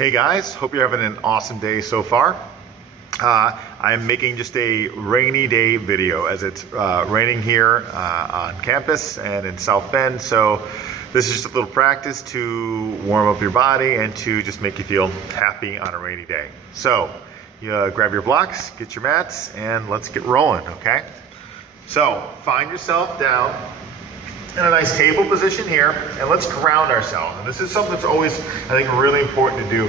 Hey guys, hope you're having an awesome day so far. I'm making just a rainy day video as it's raining here on campus and in South Bend. So this is just a little practice to warm up your body and to just make you feel happy on a rainy day. So you grab your blocks, get your mats, and let's get rolling, okay? So find yourself down in a nice table position here, and let's ground ourselves. And this is something that's always, I think, really important to do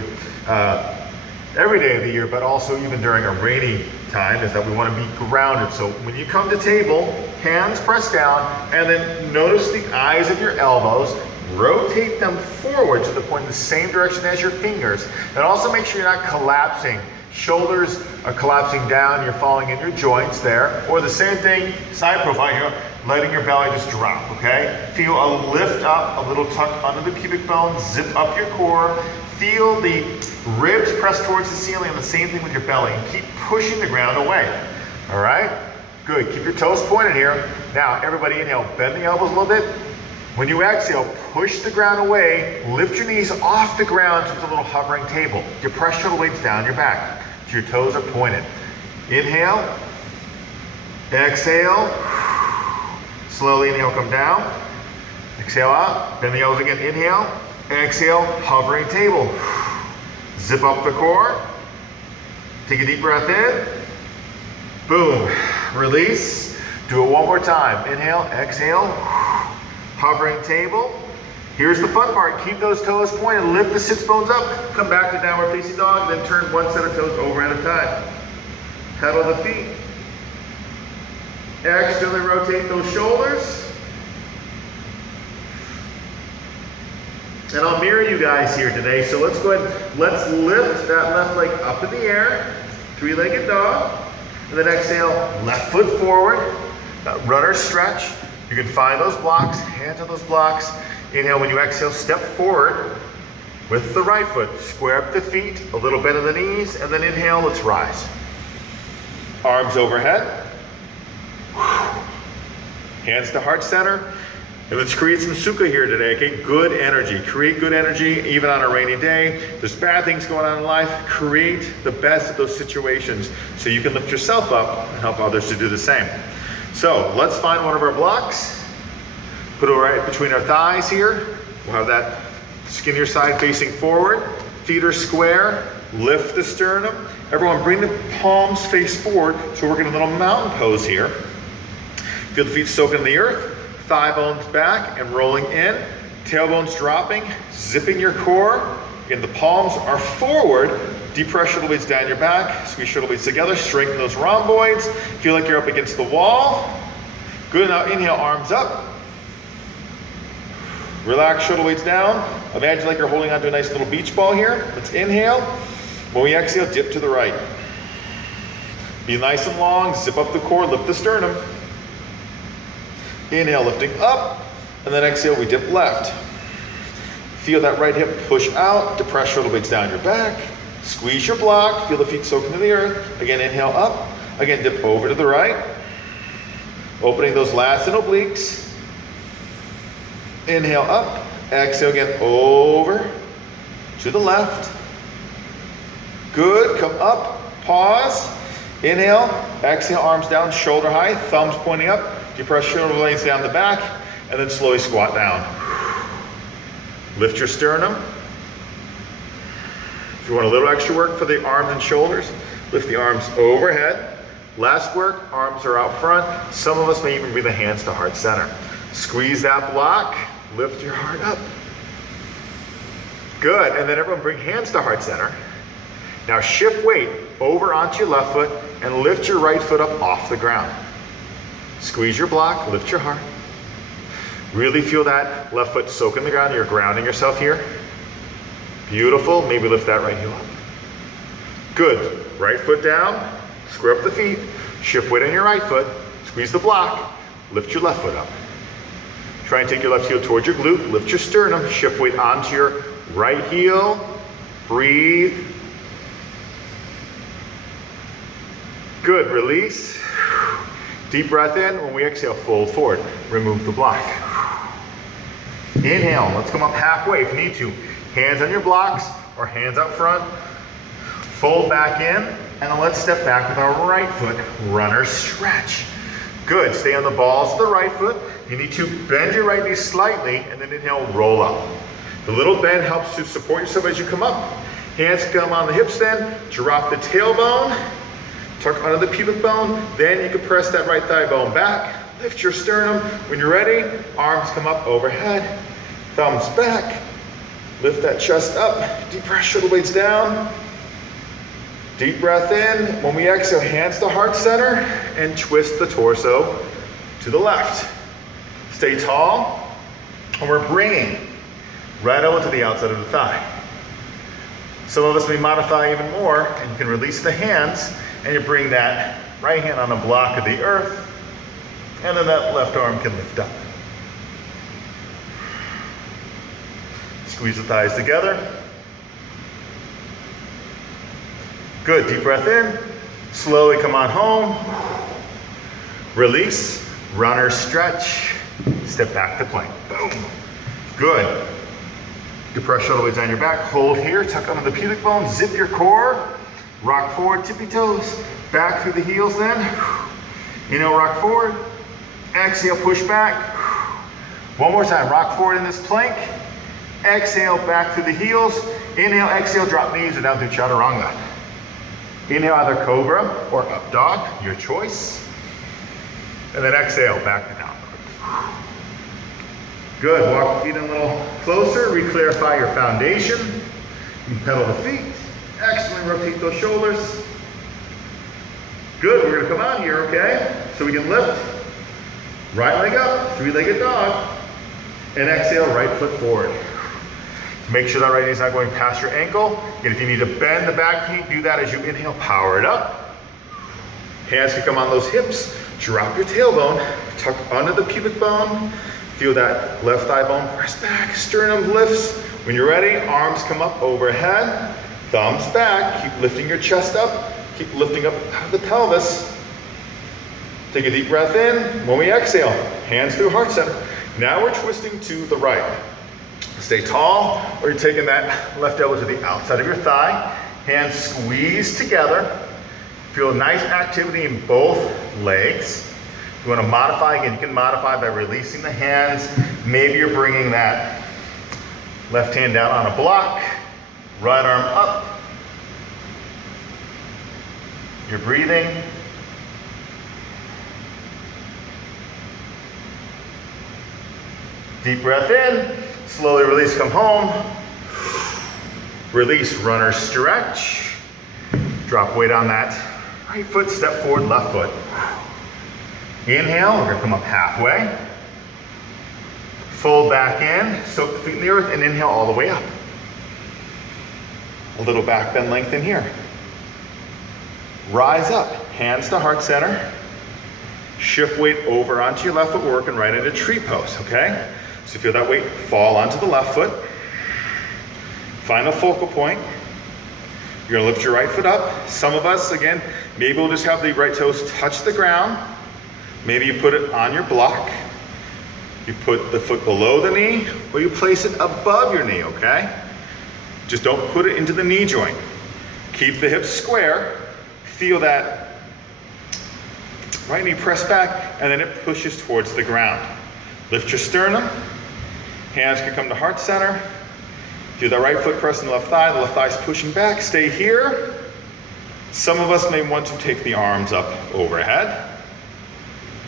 every day of the year, but also even during a rainy time, is that we want to be grounded. So when you come to table, hands pressed down, and then notice the eyes of your elbows. Rotate them forward to the point in the same direction as your fingers. And also make sure you're not collapsing. Shoulders are collapsing down, you're falling in your joints there. Or the same thing, side profile here, letting your belly just drop, okay? Feel a lift up, a little tuck under the pubic bone, zip up your core. Feel the ribs press towards the ceiling, and the same thing with your belly. And keep pushing the ground away, all right? Good, keep your toes pointed here. Now, everybody inhale, bend the elbows a little bit. When you exhale, push the ground away, lift your knees off the ground to a little hovering table. Your press shoulder blades down your back, so your toes are pointed. Inhale, exhale, slowly inhale, come down. Exhale out, bend the elbows again, inhale, exhale, hovering table. Zip up the core, take a deep breath in, boom, release. Do it one more time, inhale, exhale, hovering table. Here's the fun part. Keep those toes pointed. Lift the sits bones up. Come back to downward facing dog. Then turn one set of toes over at a time. Pedal the feet. Externally rotate those shoulders. And I'll mirror you guys here today. So let's go ahead. Let's lift that left leg up in the air. Three-legged dog. And then exhale. Left foot forward. Runner stretch. You can find those blocks, hands on those blocks. Inhale, when you exhale, step forward with the right foot. Square up the feet, a little bend in the knees, and then inhale, let's rise. Arms overhead. Hands to heart center. And let's create some sukha here today, okay? Good energy. Create good energy even on a rainy day. There's bad things going on in life. Create the best of those situations so you can lift yourself up and help others to do the same. So let's find one of our blocks. Put it right between our thighs here. We'll have that skinnier side facing forward. Feet are square. Lift the sternum. Everyone bring the palms face forward. So we're working a little mountain pose here. Feel the feet soak in the earth. Thigh bones back and rolling in. Tailbones dropping. Zipping your core. Again, the palms are forward. Deep press shoulder blades down your back. Squeeze shoulder blades together. Strengthen those rhomboids. Feel like you're up against the wall. Good. Now inhale, arms up. Relax shoulder blades down. Imagine like you're holding onto a nice little beach ball here. Let's inhale. When we exhale, dip to the right. Be nice and long. Zip up the core. Lift the sternum. Inhale, lifting up. And then exhale, we dip left. Feel that right hip push out. Depress shoulder blades down your back. Squeeze your block, feel the feet soak into the earth. Again, inhale up. Again, dip over to the right. Opening those lats and obliques. Inhale up. Exhale again, over to the left. Good, come up, pause. Inhale, exhale, arms down, shoulder high, thumbs pointing up. Depress shoulder blades down the back, and then slowly squat down. Lift your sternum. If you want a little extra work for the arms and shoulders, lift the arms overhead. Last work, arms are out front. Some of us may even bring the hands to heart center. Squeeze that block, lift your heart up. Good, and then everyone bring hands to heart center. Now shift weight over onto your left foot and lift your right foot up off the ground. Squeeze your block, lift your heart. Really feel that left foot soak in the ground. You're grounding yourself here. Beautiful. Maybe lift that right heel up. Good. Right foot down. Square up the feet. Shift weight on your right foot. Squeeze the block. Lift your left foot up. Try and take your left heel towards your glute. Lift your sternum. Shift weight onto your right heel. Breathe. Good. Release. Deep breath in. When we exhale, fold forward. Remove the block. Inhale. Let's come up halfway if you need to. Hands on your blocks or hands up front. Fold back in, and then let's step back with our right foot, runner stretch. Good, stay on the balls of the right foot. You need to bend your right knee slightly, and then inhale, roll up. The little bend helps to support yourself as you come up. Hands come on the hips then, drop the tailbone, tuck under the pubic bone, then you can press that right thigh bone back, lift your sternum. When you're ready, arms come up overhead, thumbs back, lift that chest up, deep press shoulder blades down. Deep breath in. When we exhale, hands to heart center and twist the torso to the left. Stay tall, and we're bringing right elbow to the outside of the thigh. Some of us may modify even more, and you can release the hands, and you bring that right hand on the block of the earth, and then that left arm can lift up. Squeeze the thighs together. Good, deep breath in, slowly come on home, release, runner stretch, step back to plank, boom. Good. You press shoulder blades on your back, hold here, tuck under the pubic bone, zip your core, rock forward, tippy toes, back through the heels then. Inhale, rock forward, exhale, push back. One more time, rock forward in this plank, exhale, back through the heels, inhale, exhale, drop knees or down through chaturanga. Inhale, either cobra or up dog, your choice. And then exhale, back to down dog. Good, walk the feet a little closer, re-clarify your foundation. You can pedal the feet. Excellent, rotate those shoulders. Good, we're gonna come out here, okay? So we can lift, right leg up, three-legged dog, and exhale, right foot forward. Make sure that right knee is not going past your ankle. And if you need to bend the back knee, do that as you inhale, power it up. Hands can come on those hips. Drop your tailbone, tuck under the pubic bone. Feel that left thigh bone press back, sternum lifts. When you're ready, arms come up overhead, thumbs back. Keep lifting your chest up. Keep lifting up out of the pelvis. Take a deep breath in. When we exhale, hands through heart center. Now we're twisting to the right. Stay tall, or you're taking that left elbow to the outside of your thigh. Hands squeeze together. Feel nice activity in both legs. If you want to modify, again, you can modify by releasing the hands. Maybe you're bringing that left hand down on a block, right arm up. You're breathing. Deep breath in. Slowly release, come home. Release, runner stretch. Drop weight on that right foot, step forward, left foot. Inhale, we're gonna come up halfway. Fold back in, soak the feet in the earth, and inhale all the way up. A little back bend lengthen here. Rise up, hands to heart center. Shift weight over onto your left foot, working right into tree pose, okay? So feel that weight fall onto the left foot. Find a focal point. You're gonna lift your right foot up. Some of us, again, maybe we'll just have the right toes touch the ground. Maybe you put it on your block. You put the foot below the knee, or you place it above your knee, okay? Just don't put it into the knee joint. Keep the hips square. Feel that right knee press back, and then it pushes towards the ground. Lift your sternum. Hands can come to heart center. Feel the right foot pressing the left thigh is pushing back. Stay here. Some of us may want to take the arms up overhead.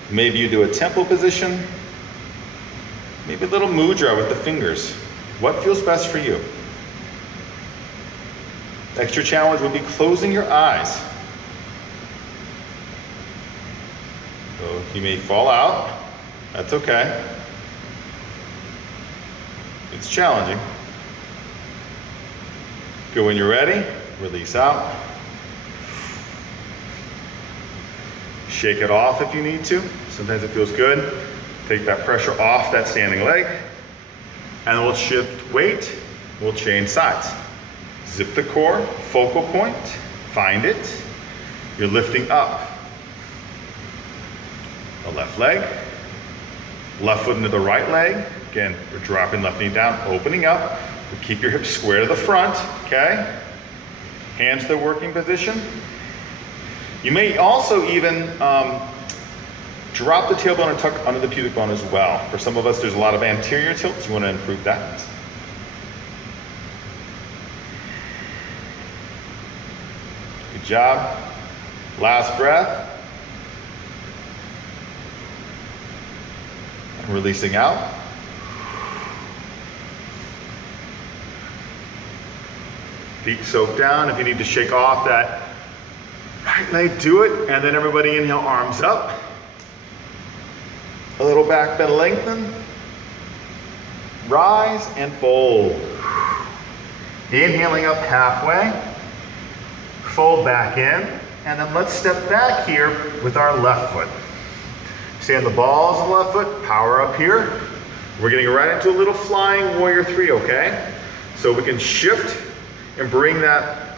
Maybe you do a temple position. Maybe a little mudra with the fingers. What feels best for you? Extra challenge would be closing your eyes. So you may fall out. That's okay. It's challenging. Good, when you're ready, release out. Shake it off if you need to. Sometimes it feels good. Take that pressure off that standing leg. And we'll shift weight. We'll change sides. Zip the core, focal point, find it. You're lifting up. The left leg. Left foot into the right leg. Again, we're dropping left knee down, opening up. Keep your hips square to the front, okay? Hands to the working position. You may also even drop the tailbone and tuck under the pubic bone as well. For some of us, there's a lot of anterior tilts. You want to improve that. Good job. Last breath. And releasing out. Feet soak down. If you need to shake off that right leg, do it. And then everybody inhale, arms up. A little back bend, lengthen. Rise and fold. Inhaling up halfway. Fold back in. And then let's step back here with our left foot. Stay on the balls of the left foot. Power up here. We're getting right into a little flying warrior 3, okay? So we can shift and bring that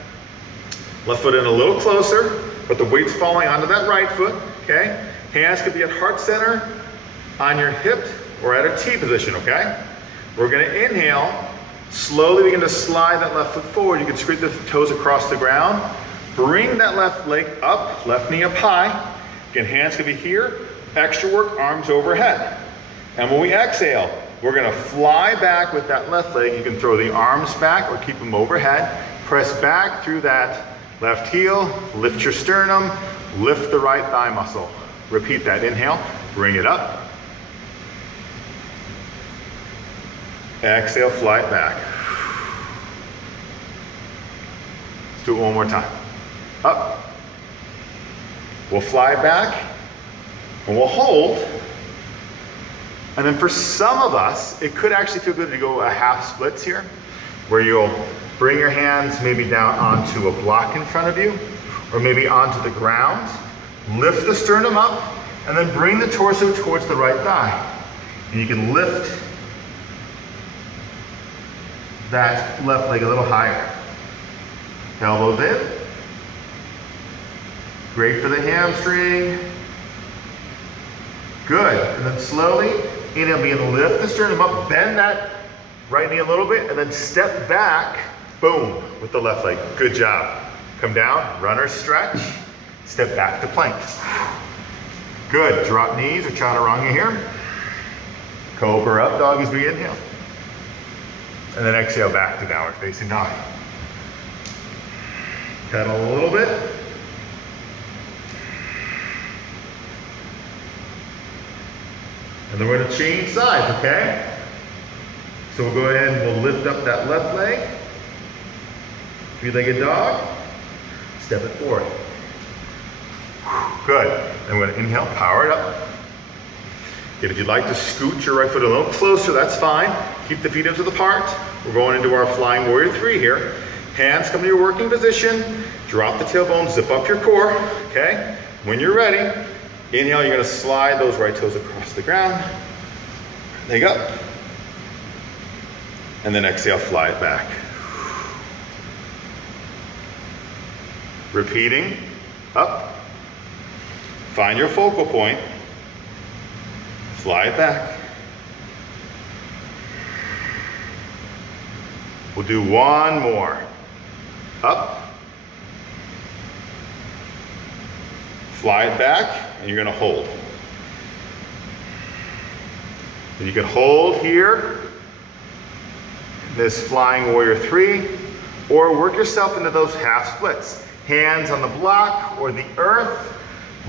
left foot in a little closer, but the weight's falling onto that right foot, okay? Hands could be at heart center, on your hip, or at a T position, okay? We're gonna inhale, slowly begin to slide that left foot forward. You can scrape the toes across the ground. Bring that left leg up, left knee up high. Again, hands could be here, extra work, arms overhead. And when we exhale, we're gonna fly back with that left leg. You can throw the arms back or keep them overhead. Press back through that left heel, lift your sternum, lift the right thigh muscle. Repeat that, inhale, bring it up. Exhale, fly it back. Let's do it one more time. Up. We'll fly back and we'll hold. And then for some of us, it could actually feel good to go a half splits here, where you'll bring your hands maybe down onto a block in front of you, or maybe onto the ground. Lift the sternum up, and then bring the torso towards the right thigh. And you can lift that left leg a little higher. Elbows in. Great for the hamstring. Good. And then slowly, inhale, begin to lift the sternum up, bend that right knee a little bit, and then step back, boom, with the left leg. Good job. Come down, runner stretch, step back to plank. Good. Drop knees or chaturanga here. Cobra up dog as we inhale. And then exhale back to downward facing dog. Pedal a little bit. And then we're going to change sides, okay? So we'll go ahead and we'll lift up that left leg. Three-legged dog. Step it forward. Good. And we're going to inhale, power it up. Again, if you'd like to scoot your right foot a little closer, that's fine. Keep the feet width apart. We're going into our flying warrior 3 here. Hands come to your working position. Drop the tailbone, zip up your core, okay? When you're ready, inhale, you're gonna slide those right toes across the ground. Leg up. And then exhale, fly it back. Repeating, up. Find your focal point. Fly it back. We'll do one more. Up. Fly it back, and you're gonna hold. And you can hold here, this flying warrior 3, or work yourself into those half splits. Hands on the block or the earth,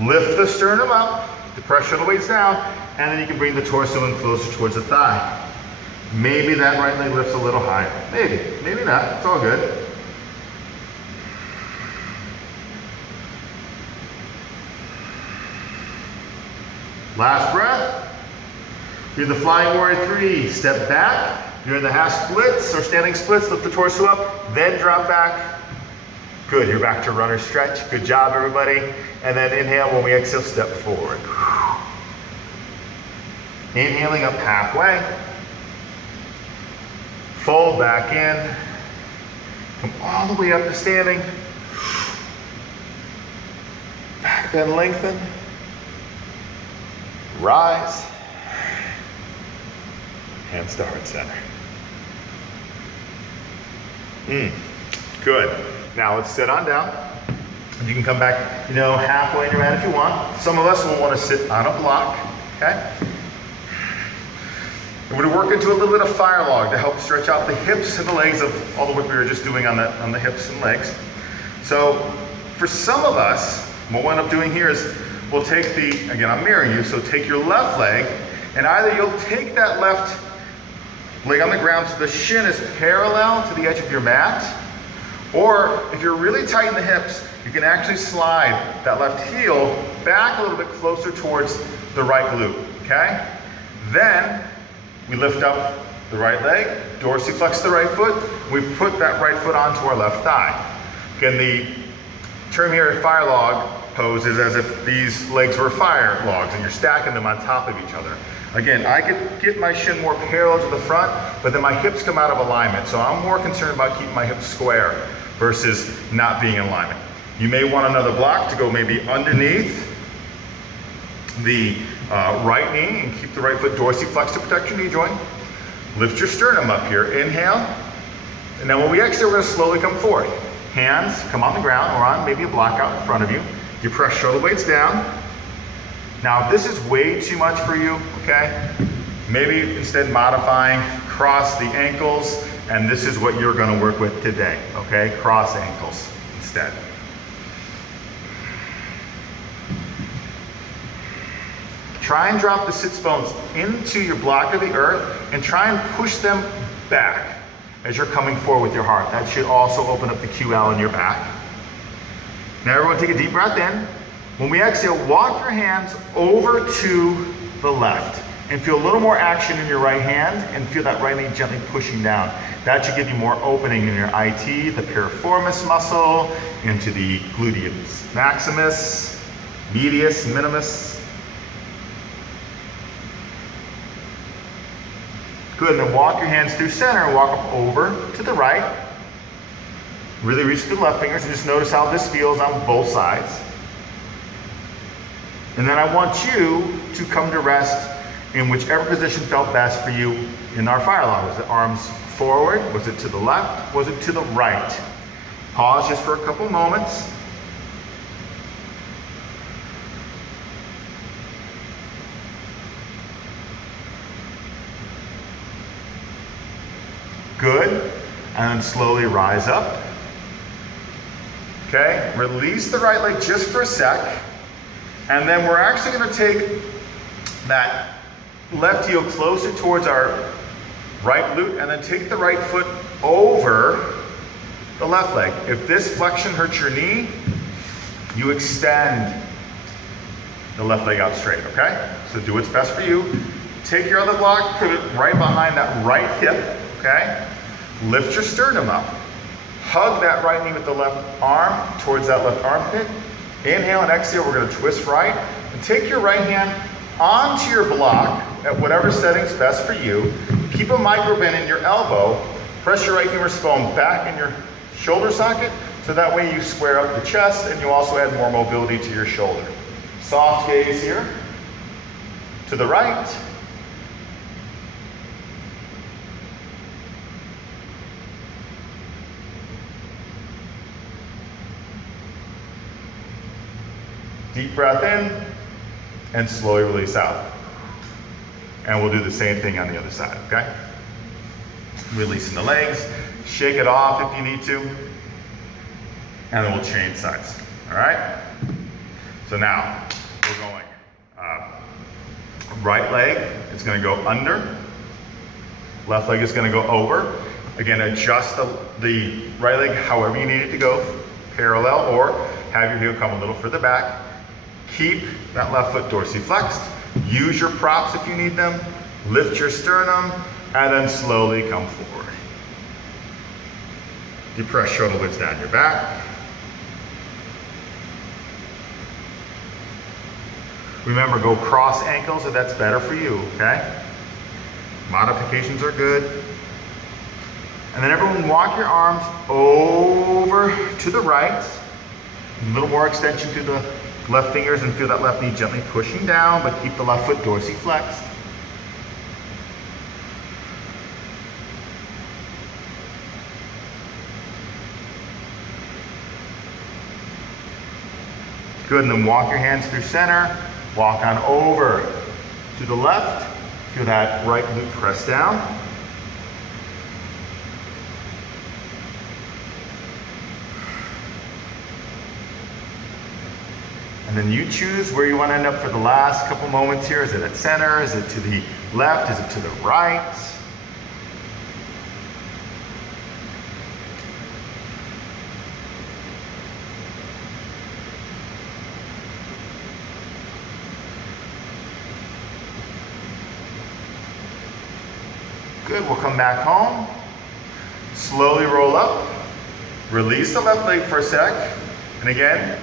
lift the sternum up, the pressure of the weight's down, and then you can bring the torso in closer towards the thigh. Maybe that right leg lifts a little higher. Maybe, maybe not, it's all good. Last breath. You're in the flying warrior 3, step back. You're in the half splits or standing splits, lift the torso up, then drop back. Good, you're back to runner stretch. Good job, everybody. And then inhale, when we exhale, step forward. Inhaling up halfway. Fold back in. Come all the way up to standing. Back bend, lengthen. Rise. Hands to heart center. Good. Now let's sit on down. You can come back, halfway in your mat if you want. Some of us will want to sit on a block, okay? We're going to work into a little bit of fire log to help stretch out the hips and the legs of all the work we were just doing on the hips and legs. So for some of us, what we'll end up doing here is we'll take again, I'm mirroring you, so take your left leg, and either you'll take that left leg on the ground so the shin is parallel to the edge of your mat, or if you're really tight in the hips, you can actually slide that left heel back a little bit closer towards the right glute, okay? Then we lift up the right leg, dorsiflex the right foot, we put that right foot onto our left thigh. Again, the term here, fire log pose, is as if these legs were fire logs and you're stacking them on top of each other. Again, I could get my shin more parallel to the front, but then my hips come out of alignment. So I'm more concerned about keeping my hips square versus not being in alignment. You may want another block to go maybe underneath the right knee and keep the right foot dorsiflexed to protect your knee joint. Lift your sternum up here, inhale. And then when we exhale, we're gonna slowly come forward. Hands come on the ground or on maybe a block out in front of you. You press shoulder blades down. Now, if this is way too much for you, okay, maybe instead modifying, cross the ankles, and this is what you're gonna work with today, okay? Cross ankles instead. Try and drop the sits bones into your block of the earth and try and push them back as you're coming forward with your heart. That should also open up the QL in your back. Now everyone take a deep breath in. When we exhale, walk your hands over to the left and feel a little more action in your right hand and feel that right knee gently pushing down. That should give you more opening in your IT, the piriformis muscle, into the gluteus maximus, medius, minimus. Good, and then walk your hands through center and walk up over to the right. Really reach through the left fingers and just notice how this feels on both sides. And then I want you to come to rest in whichever position felt best for you in our fire log. Was it arms forward? Was it to the left? Was it to the right? Pause just for a couple moments. Good, and then slowly rise up. Okay, release the right leg just for a sec. And then we're actually gonna take that left heel closer towards our right glute and then take the right foot over the left leg. If this flexion hurts your knee, you extend the left leg out straight, okay? So do what's best for you. Take your other block, put it right behind that right hip, okay? Lift your sternum up. Hug that right knee with the left arm towards that left armpit. Inhale and exhale, we're gonna twist right. And take your right hand onto your block at whatever setting's best for you. Keep a micro bend in your elbow. Press your right humerus bone back in your shoulder socket, so that way you square up the chest and you also add more mobility to your shoulder. Soft gaze here. To the right. Deep breath in and slowly release out. And we'll do the same thing on the other side, okay? Releasing the legs, shake it off if you need to, and then we'll change sides, all right? So now we're going right leg is gonna go under, left leg is gonna go over. Again, adjust the right leg however you need it to go, parallel, or have your heel come a little further back. Keep that left foot dorsiflexed. Use your props if you need them. Lift your sternum, and then slowly come forward. Depress shoulder blades down your back. Remember, go cross ankles if that's better for you, okay? Modifications are good. And then everyone walk your arms over to the right. A little more extension to the left fingers and feel that left knee gently pushing down, but keep the left foot dorsiflexed. Good, and then walk your hands through center. Walk on over to the left. Feel that right glute press down. And then you choose where you want to end up for the last couple moments here. Is it at center? Is it to the left? Is it to the right? Good, we'll come back home. Slowly roll up. Release the left leg for a sec. And again,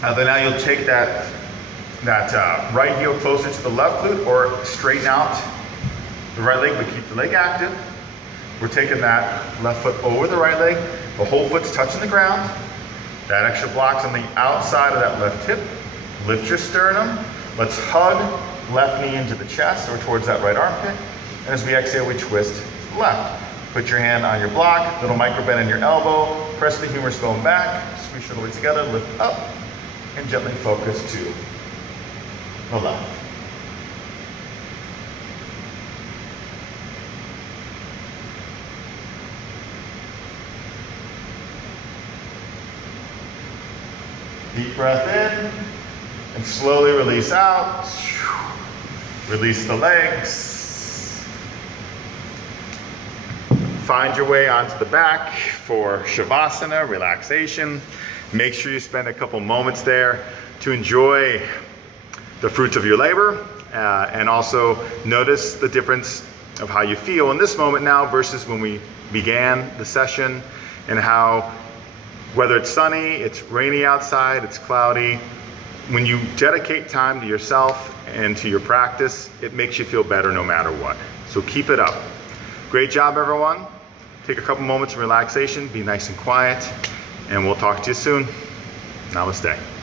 then now you'll take that right heel closer to the left glute or straighten out the right leg, but keep the leg active. We're taking that left foot over the right leg. The whole foot's touching the ground. That extra block's on the outside of that left hip. Lift your sternum. Let's hug left knee into the chest or towards that right armpit. And as we exhale, we twist to the left. Put your hand on your block, little micro bend in your elbow, press the humerus bone back, squeeze your legs together, lift up, and gently focus to the left. Deep breath in, and slowly release out. Release the legs. Find your way onto the back for Shavasana, relaxation. Make sure you spend a couple moments there to enjoy the fruits of your labor and also notice the difference of how you feel in this moment now versus when we began the session, and how whether it's sunny, it's rainy outside, it's cloudy, when you dedicate time to yourself and to your practice, it makes you feel better no matter what. So keep it up. Great job, everyone. Take a couple moments of relaxation, be nice and quiet, and we'll talk to you soon. Namaste.